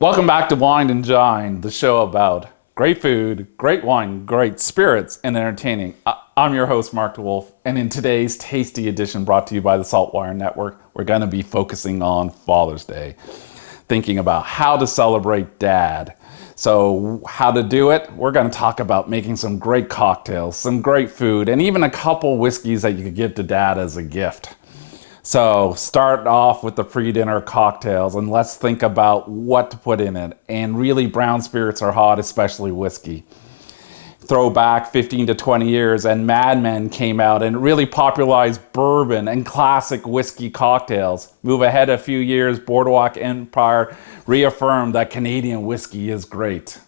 Welcome back to Wined and Dined, the show about great food, great wine, great spirits, and entertaining. I'm your host, Mark DeWolf, and in today's tasty edition brought to you by the SaltWire Network, we're going to be focusing on Father's Day, thinking about how to celebrate Dad. So how to do it? We're going to talk about making some great cocktails, some great food, and even a couple whiskeys that you could give to Dad as a gift. So start off with the pre-dinner cocktails and let's think about what to put in it. And really brown spirits are hot, especially whiskey. Throw back 15 to 20 years and Mad Men came out and really popularized bourbon and classic whiskey cocktails. Move ahead a few years, Boardwalk Empire reaffirmed that Canadian whiskey is great.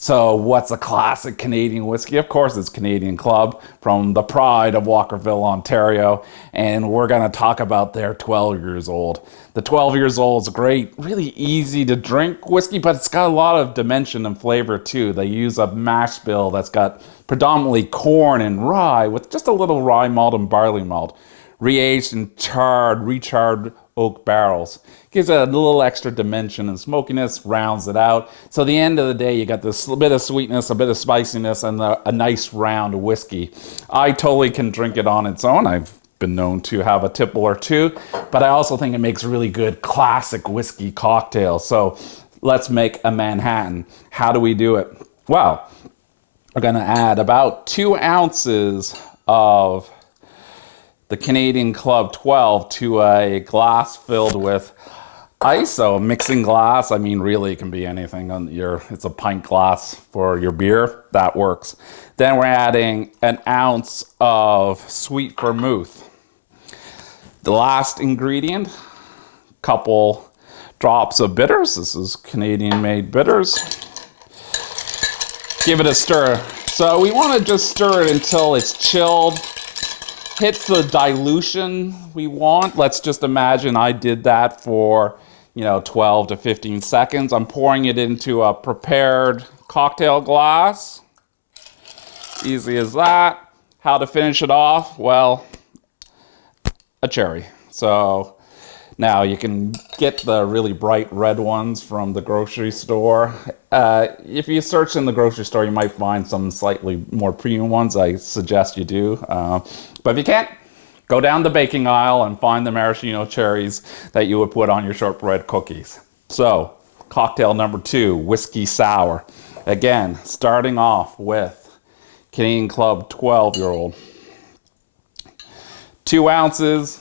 So what's a classic Canadian whiskey? Of course, it's Canadian Club from the pride of Walkerville, Ontario. And we're going to talk about their 12 years old. The 12 years old is great, really easy to drink whiskey, but it's got a lot of dimension and flavor too. They use a mash bill that's got predominantly corn and rye with just a little rye malt and barley malt. Re-aged and recharred oak barrels. Gives it a little extra dimension and smokiness, rounds it out. So at the end of the day, you got this bit of sweetness, a bit of spiciness, and a nice round whiskey. I totally can drink it on its own. I've been known to have a tipple or two, but I also think it makes really good classic whiskey cocktails. So let's make a Manhattan. How do we do it? Well, we're gonna add about 2 ounces of the Canadian Club 12 to a glass filled with ice. So a mixing glass, I mean, really it can be anything on it's a pint glass for your beer, that works. Then we're adding an ounce of sweet vermouth. The last ingredient, couple drops of bitters. This is Canadian made bitters. Give it a stir. So we want to just stir it until it's chilled. Hits the dilution we want. Let's just imagine I did that for 12 to 15 seconds. I'm pouring it into a prepared cocktail glass. Easy as that. How to finish it off? Well, a cherry. So now you can get the really bright red ones from the grocery store. If you search in the grocery store, you might find some slightly more premium ones. I suggest you do. But if you can't, go down the baking aisle and find the maraschino cherries that you would put on your shortbread cookies. So, cocktail number 2, whiskey sour. Again, starting off with Canadian Club 12-year-old. 2 ounces.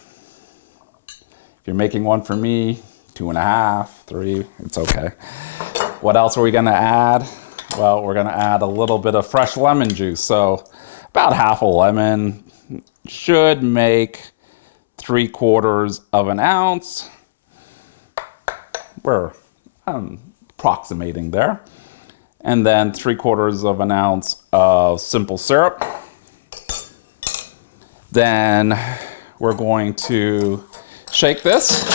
If you're making one for me, 2.5, 3, it's okay. What else are we gonna add? Well, we're gonna add a little bit of fresh lemon juice. So, about half a lemon. Should make 3/4 of an ounce. We're approximating there. And then 3/4 of an ounce of simple syrup. Then we're going to shake this.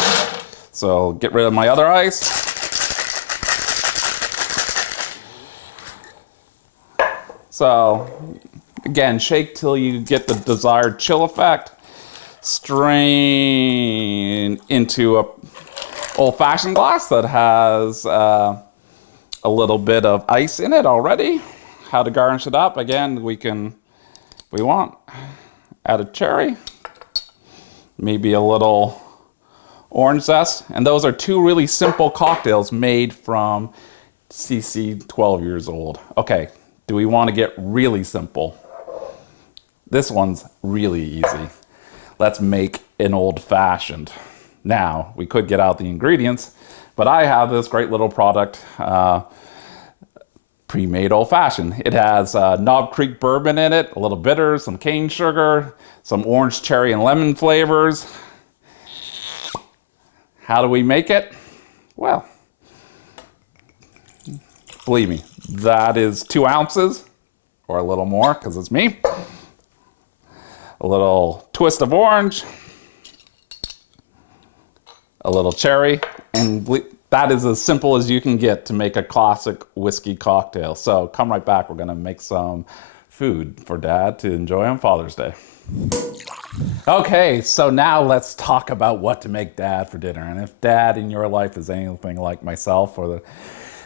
So get rid of my other ice. So again, shake till you get the desired chill effect. Strain into a old-fashioned glass that has a little bit of ice in it already. How to garnish it up? Again, we want add a cherry, maybe a little orange zest, and those are 2 really simple cocktails made from CC 12 years old. Okay, do we want to get really simple? This one's really easy. Let's make an old-fashioned. Now, we could get out the ingredients, but I have this great little product, pre-made old-fashioned. It has Knob Creek bourbon in it, a little bitter, some cane sugar, some orange, cherry, and lemon flavors. How do we make it? Well, believe me, that is 2 ounces, or a little more, because it's me. A little twist of orange, a little cherry, and that is as simple as you can get to make a classic whiskey cocktail. So come right back. We're gonna make some food for Dad to enjoy on Father's Day. Okay, so now let's talk about what to make Dad for dinner. And if Dad in your life is anything like myself,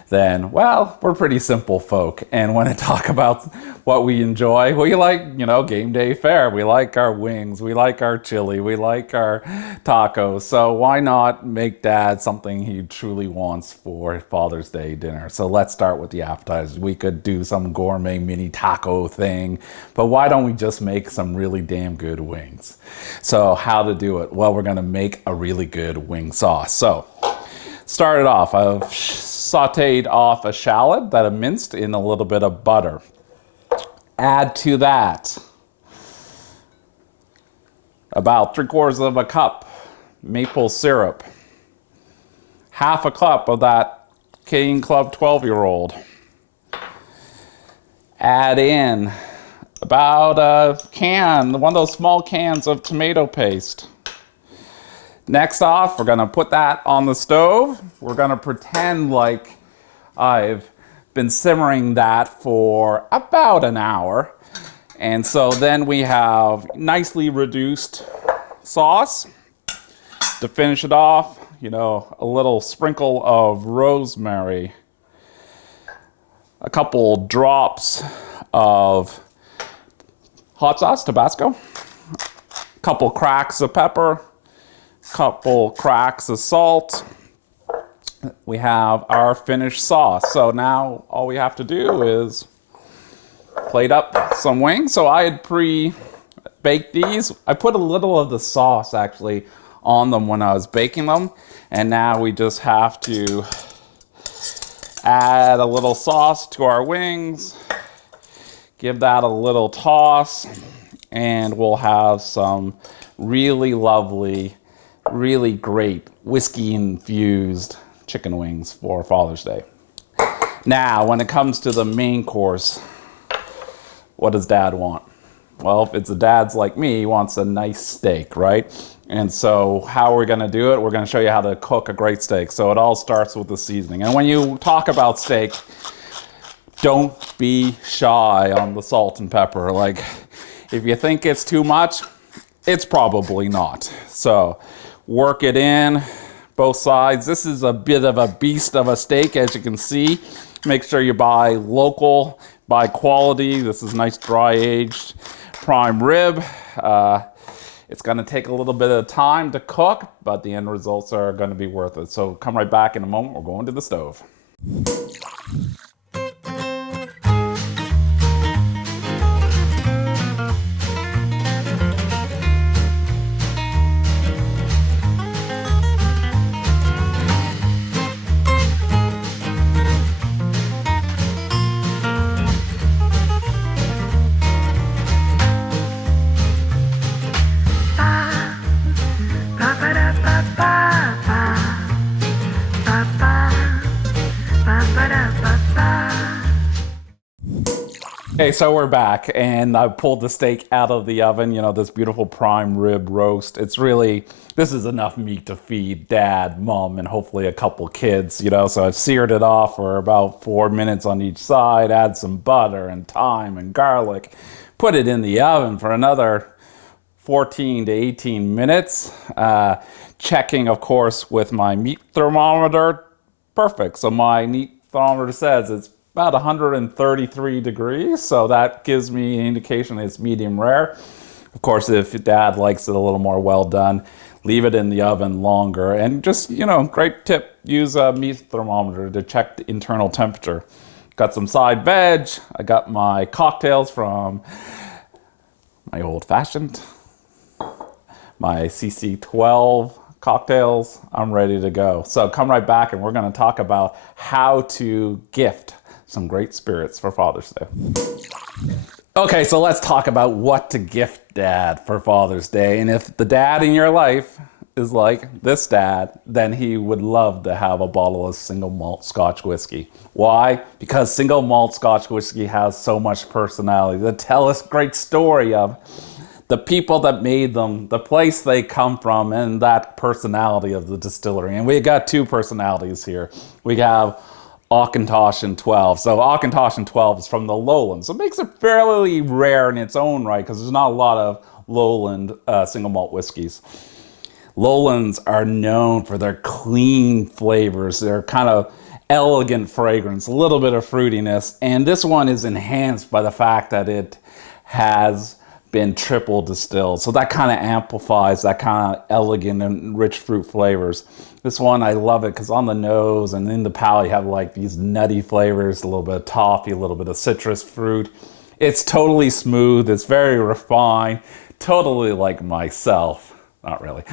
then, well, we're pretty simple folk. And when I talk about what we enjoy, we like, game day fare. We like our wings. We like our chili. We like our tacos. So why not make Dad something he truly wants for Father's Day dinner? So let's start with the appetizers. We could do some gourmet mini taco thing, but why don't we just make some really damn good wings? So how to do it? Well, we're gonna make a really good wing sauce. So start it off. I've sauteed off a shallot that I minced in a little bit of butter. Add to that about 3/4 of a cup maple syrup, half a cup of that Cane Club 12-year-old. Add in about a can, one of those small cans of tomato paste. Next off, we're gonna put that on the stove. We're gonna pretend like I've been simmering that for about an hour. And so then we have nicely reduced sauce. To finish it off, a little sprinkle of rosemary, a couple drops of hot sauce, Tabasco, a couple cracks of pepper, couple cracks of salt. We have our finished sauce. So now all we have to do is plate up some wings. So I had pre-baked these. I put a little of the sauce actually on them when I was baking them. And now we just have to add a little sauce to our wings, give that a little toss, and we'll have some really lovely, really great whiskey infused chicken wings for Father's Day. Now, when it comes to the main course, what does Dad want? Well, if it's a dad's like me, he wants a nice steak, right? And so how are we gonna do it? We're gonna show you how to cook a great steak. So it all starts with the seasoning. And when you talk about steak, don't be shy on the salt and pepper. Like, if you think it's too much, it's probably not. So work it in, both sides. This is a bit of a beast of a steak, as you can see. Make sure you buy local, buy quality. This is nice dry aged prime rib. It's gonna take a little bit of time to cook, but the end results are gonna be worth it. So come right back in a moment. We're going to the stove. Okay, so we're back, and I pulled the steak out of the oven, this beautiful prime rib roast. This is enough meat to feed Dad, Mom, and hopefully a couple kids, so I've seared it off for about 4 minutes on each side, add some butter and thyme and garlic, put it in the oven for another 14 to 18 minutes, checking, of course, with my meat thermometer. Perfect, so my meat thermometer says it's about 133 degrees, so that gives me an indication it's medium rare. Of course, if Dad likes it a little more well done, leave it in the oven longer. And just, great tip, use a meat thermometer to check the internal temperature. Got some side veg. I got my cocktails from my old fashioned, my CC12 cocktails. I'm ready to go. So come right back and we're gonna talk about how to gift some great spirits for Father's Day. Okay, so let's talk about what to gift Dad for Father's Day. And if the dad in your life is like this dad, then he would love to have a bottle of single malt Scotch whiskey. Why? Because single malt Scotch whiskey has so much personality. They tell us a great story of the people that made them, the place they come from, and that personality of the distillery. And we got two personalities here. We have Auchentoshan 12. So Auchentoshan 12 is from the lowlands. So it makes it fairly rare in its own right because there's not a lot of lowland single malt whiskeys. Lowlands are known for their clean flavors. They're kind of elegant fragrance, a little bit of fruitiness. And this one is enhanced by the fact that it has been triple distilled. So that kind of amplifies that kind of elegant and rich fruit flavors. This one, I love it because on the nose and in the palate, you have like these nutty flavors, a little bit of toffee, a little bit of citrus fruit. It's totally smooth. It's very refined, totally like myself. Not really.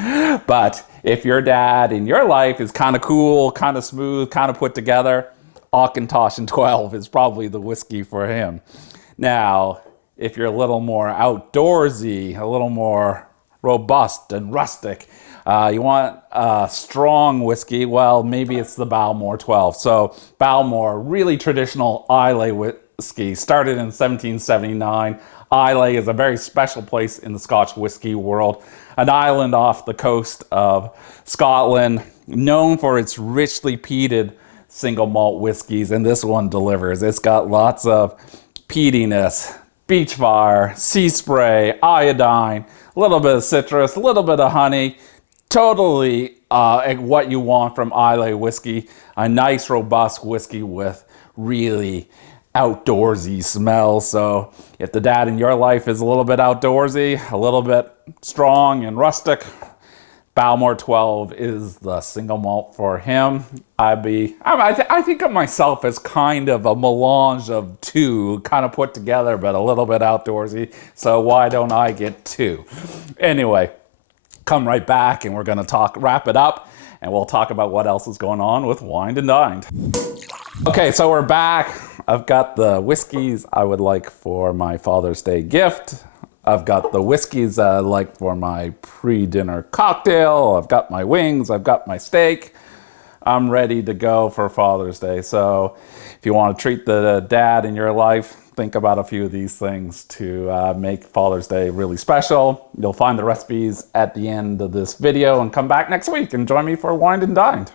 But if your dad in your life is kind of cool, kind of smooth, kind of put together, Auchentoshan 12 is probably the whiskey for him. Now, if you're a little more outdoorsy, a little more robust and rustic, you want a strong whiskey, well, maybe it's the Balmore 12. So Balmore, really traditional Islay whiskey, started in 1779. Islay is a very special place in the Scotch whiskey world. An island off the coast of Scotland, known for its richly peated single malt whiskeys, and this one delivers. It's got lots of peatiness, beech fire, sea spray, iodine, a little bit of citrus, a little bit of honey. Totally what you want from Islay whiskey. A nice, robust whiskey with really outdoorsy smell. So if the dad in your life is a little bit outdoorsy, a little bit strong and rustic, Balmore 12 is the single malt for him. I think of myself as kind of a melange of two, kind of put together, but a little bit outdoorsy. So why don't I get two? Anyway, come right back and we're going to wrap it up, and we'll talk about what else is going on with Wined and Dined. Okay, so we're back. I've got the whiskeys I would like for my Father's Day gift. I've got the whiskeys I like for my pre-dinner cocktail. I've got my wings. I've got my steak. I'm ready to go for Father's Day. So if you want to treat the dad in your life, think about a few of these things to make Father's Day really special. You'll find the recipes at the end of this video, and come back next week and join me for Wined and Dined.